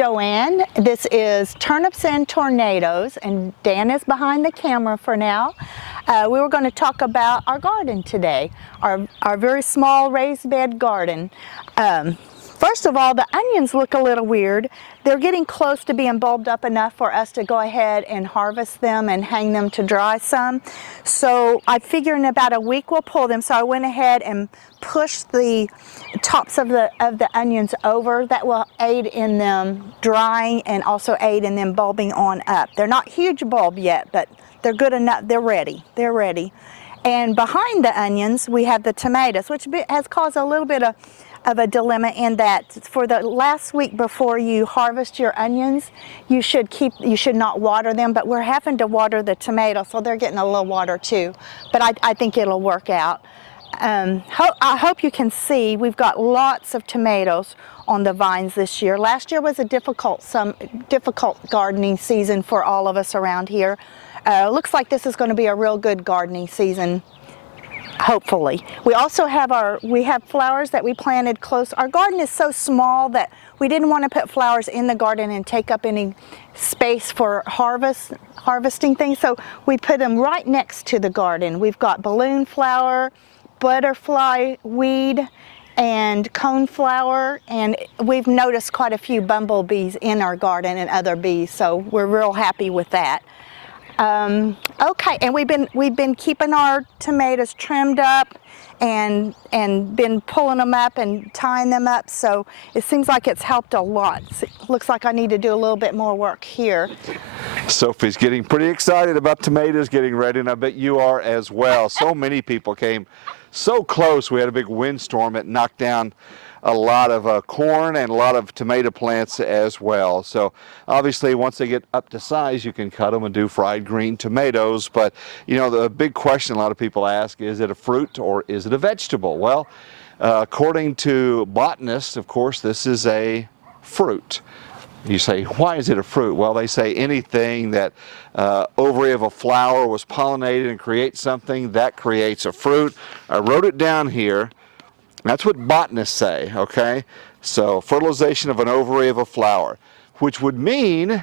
Joanne. This is Turnips and Tornadoes, and Dan is behind the camera for now. We were going to talk about our garden today, our very small raised bed garden. First of all, the onions look a little weird. They're getting close to being bulbed up enough for us to go ahead and harvest them and hang them to dry some. So I figure in about a week we'll pull them. So I went ahead and pushed the tops of the onions over. That will aid in them drying and also aid in them bulbing on up. They're not huge bulb yet, but they're good enough. They're ready. They're ready. And behind the onions we have the tomatoes, which has caused a little bit of a dilemma in that for the last week before you harvest your onions, you should not water them, but we're having to water the tomatoes, so they're getting a little water too. But I think it'll work out. I hope you can see we've got lots of tomatoes on the vines this year. Last year was a difficult gardening season for all of us around here. Looks like this is going to be a real good gardening season. Hopefully. We also have flowers that we planted close. Our garden is so small that we didn't want to put flowers in the garden and take up any space for harvesting things, so we put them right next to the garden. We've got balloon flower, butterfly weed, and coneflower, and we've noticed quite a few bumblebees in our garden and other bees, so we're real happy with that. Okay, and we've been keeping our tomatoes trimmed up and been pulling them up and tying them up, so it seems like it's helped a lot. It looks like I need to do a little bit more work here. Sophie's getting pretty excited about tomatoes getting ready, and I bet you are as well. So many people came so close. We had a big windstorm that knocked down a lot of corn and a lot of tomato plants as well. So obviously once they get up to size, you can cut them and do fried green tomatoes. But you know, the big question a lot of people ask, is it a fruit or is it a vegetable? Well, according to botanists, of course, this is a fruit. You say, why is it a fruit? Well, they say anything that ovary of a flower was pollinated and creates something, that creates a fruit. I wrote it down here. That's what botanists say, okay? So fertilization of an ovary of a flower, which would mean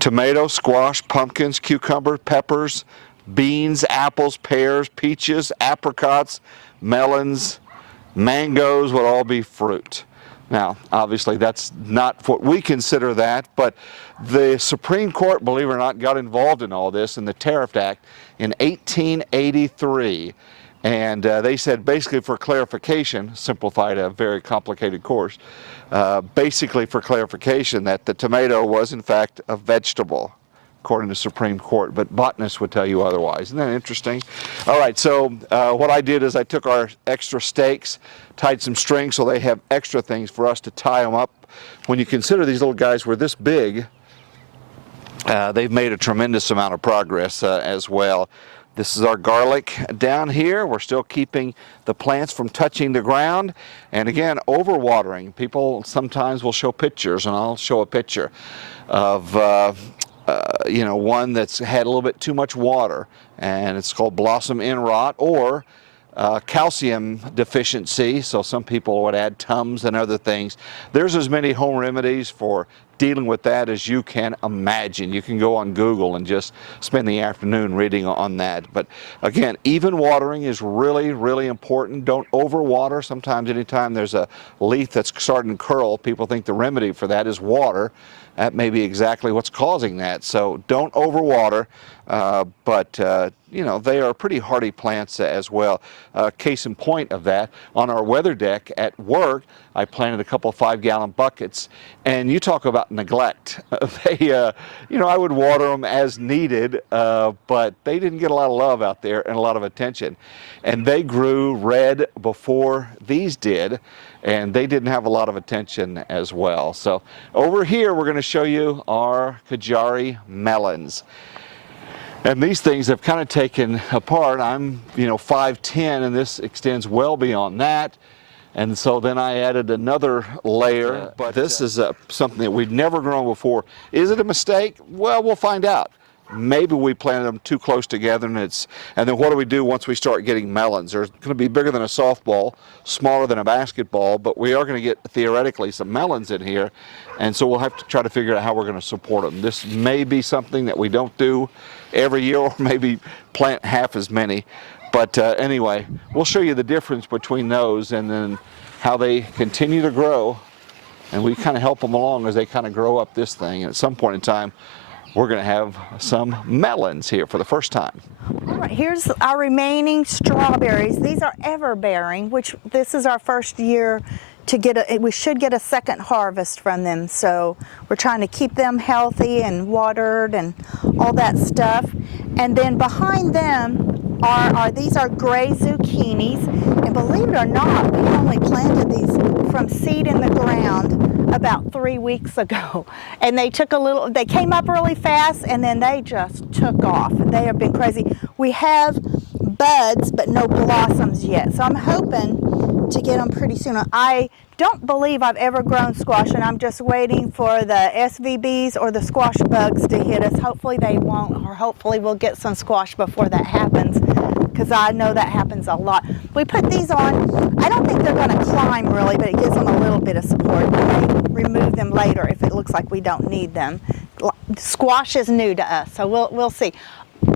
tomato, squash, pumpkins, cucumber, peppers, beans, apples, pears, peaches, apricots, melons, mangoes would all be fruit. Now, obviously, that's not what we consider that, but the Supreme Court, believe it or not, got involved in all this in the Tariff Act in 1883. And they said basically for clarification, simplified a very complicated course, basically for clarification that the tomato was in fact a vegetable, according to Supreme Court, but botanists would tell you otherwise. Isn't that interesting? All right, so what I did is I took our extra stakes, tied some strings so they have extra things for us to tie them up. When you consider these little guys were this big, they've made a tremendous amount of progress as well. This is our garlic down here. We're still keeping the plants from touching the ground. And again, overwatering. People sometimes will show pictures, and I'll show a picture of you know, one that's had a little bit too much water, and it's called blossom end rot or calcium deficiency. So some people would add Tums and other things. There's as many home remedies for dealing with that as you can imagine. You can go on Google and just spend the afternoon reading on that. But again, even watering is really, really important. Don't overwater. Sometimes anytime there's a leaf that's starting to curl, people think the remedy for that is water. That may be exactly what's causing that. So don't overwater, but you know, they are pretty hardy plants as well. Case in point of that, on our weather deck at work, I planted a couple of 5-gallon buckets, and you talk about neglect. They, you know, I would water them as needed, but they didn't get a lot of love out there and a lot of attention. And they grew red before these did, and they didn't have a lot of attention as well. So over here, we're going to show you our Kajari melons. And these things have kind of taken apart. I'm, you know, 5'10", and this extends well beyond that. And so then I added another layer, but this is something that we've never grown before. Is it a mistake? Well, we'll find out. maybe we planted them too close together, and then what do we do once we start getting melons? They're going to be bigger than a softball, smaller than a basketball, but we are going to get theoretically some melons in here, and so we'll have to try to figure out how we're going to support them. This may be something that we don't do every year, or maybe plant half as many, but anyway, we'll show you the difference between those and then how they continue to grow, and we kind of help them along as they kind of grow up this thing. And at some point in time, we're going to have some melons here for the first time. All right, here's our remaining strawberries. These are ever-bearing, which this is our first year to get we should get a second harvest from them. So we're trying to keep them healthy and watered and all that stuff. And then behind them these are gray zucchinis. And believe it or not, we only planted these from seed in the ground about 3 weeks ago. And they came up really fast and then they just took off. They have been crazy. We have buds, but no blossoms yet. So I'm hoping to get them pretty soon. I don't believe I've ever grown squash, and I'm just waiting for the SVBs or the squash bugs to hit us. Hopefully they won't, or hopefully we'll get some squash before that happens, because I know that happens a lot. We put these on. I don't think they're going to climb really, but it gives them a little bit of support. We may remove them later if it looks like we don't need them. Squash is new to us, so we'll see.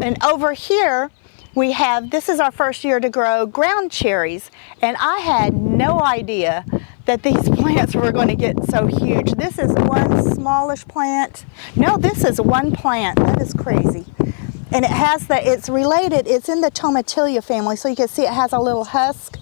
And over here, this is our first year to grow ground cherries, and I had no idea that these plants were going to get so huge. This is one smallish plant. No, this is one plant. That is crazy. And it's related, it's in the Tomatillia family, so you can see it has a little husk.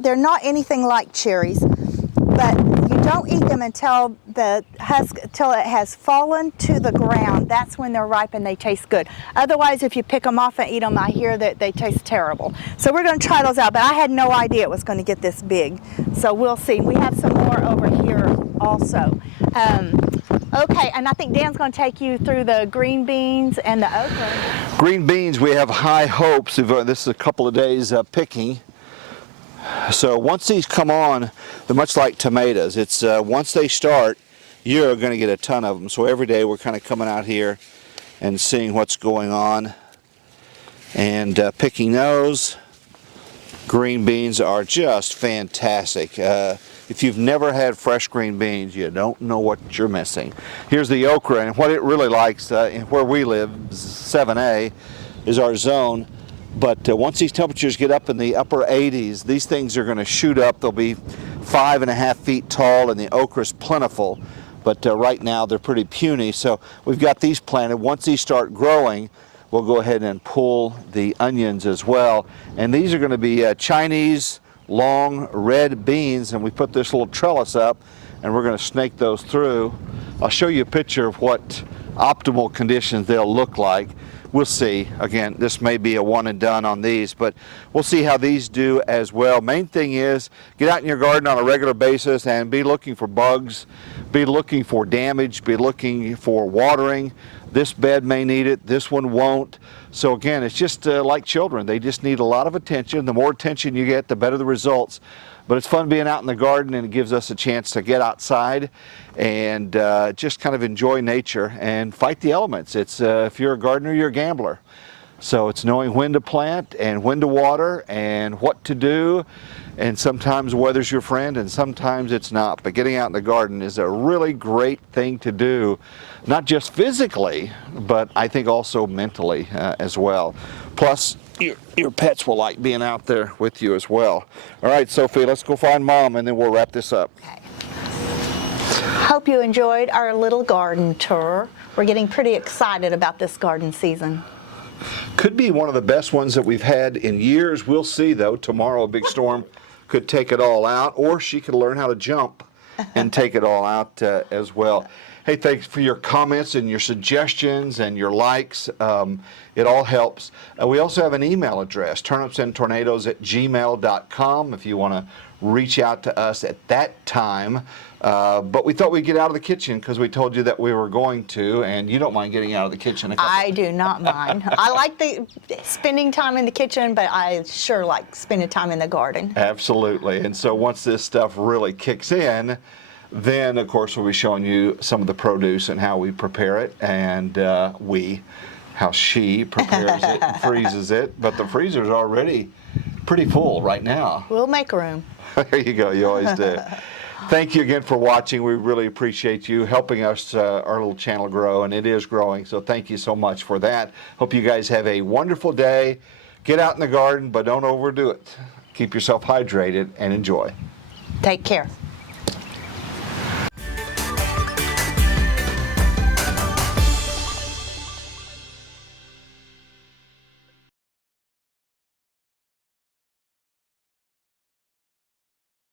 They're not anything like cherries, but you don't eat them until it has fallen to the ground. That's when they're ripe and they taste good. Otherwise, if you pick them off and eat them, I hear that they taste terrible. So we're going to try those out, but I had no idea it was going to get this big. So we'll see. We have some more over here also. Okay, and I think Dan's going to take you through the green beans and the okra. Green beans, we have high hopes. This is a couple of days picking. So once these come on, they're much like tomatoes. It's once they start, you're going to get a ton of them. So every day we're kind of coming out here and seeing what's going on and picking those. Green beans are just fantastic. If you've never had fresh green beans, you don't know what you're missing. Here's the okra, and what it really likes, where we live, 7A, is our zone. But once these temperatures get up in the upper 80s, these things are going to shoot up. They'll be 5.5 feet tall, and the okra's plentiful. But right now they're pretty puny, so we've got these planted. Once these start growing, we'll go ahead and pull the onions as well. And these are going to be Chinese long red beans, and we put this little trellis up, and we're going to snake those through. I'll show you a picture of what optimal conditions they'll look like. We'll see. Again, this may be a one and done on these, but we'll see how these do as well. Main thing is get out in your garden on a regular basis and be looking for bugs, be looking for damage, be looking for watering. This bed may need it, this one won't. So again, it's just like children. They just need a lot of attention. The more attention you get, the better the results. But it's fun being out in the garden, and it gives us a chance to get outside and just kind of enjoy nature and fight the elements. It's if you're a gardener, you're a gambler. So it's knowing when to plant and when to water and what to do. And sometimes weather's your friend and sometimes it's not. But getting out in the garden is a really great thing to do, not just physically, but I think also mentally as well. Plus, your pets will like being out there with you as well. All right, Sophie, let's go find Mom and then we'll wrap this up. Okay. Hope you enjoyed our little garden tour. We're getting pretty excited about this garden season. Could be one of the best ones that we've had in years. We'll see, though. Tomorrow a big storm could take it all out, or she could learn how to jump and take it all out as well. Hey, thanks for your comments and your suggestions and your likes. It all helps. We also have an email address, turnipsandtornadoes@gmail.com, if you want to reach out to us at that time. But we thought we'd get out of the kitchen because we told you that we were going to, and you don't mind getting out of the kitchen. I do not mind. I like spending time in the kitchen, but I sure like spending time in the garden. Absolutely. And so once this stuff really kicks in, Then, of course, we'll be showing you some of the produce and how we prepare it, and how she prepares it and freezes it. But the freezer's already pretty full right now. We'll make room. There you go, you always do. Thank you again for watching. We really appreciate you helping us, our little channel grow, and it is growing, so thank you so much for that. Hope you guys have a wonderful day. Get out in the garden, but don't overdo it. Keep yourself hydrated and enjoy. Take care.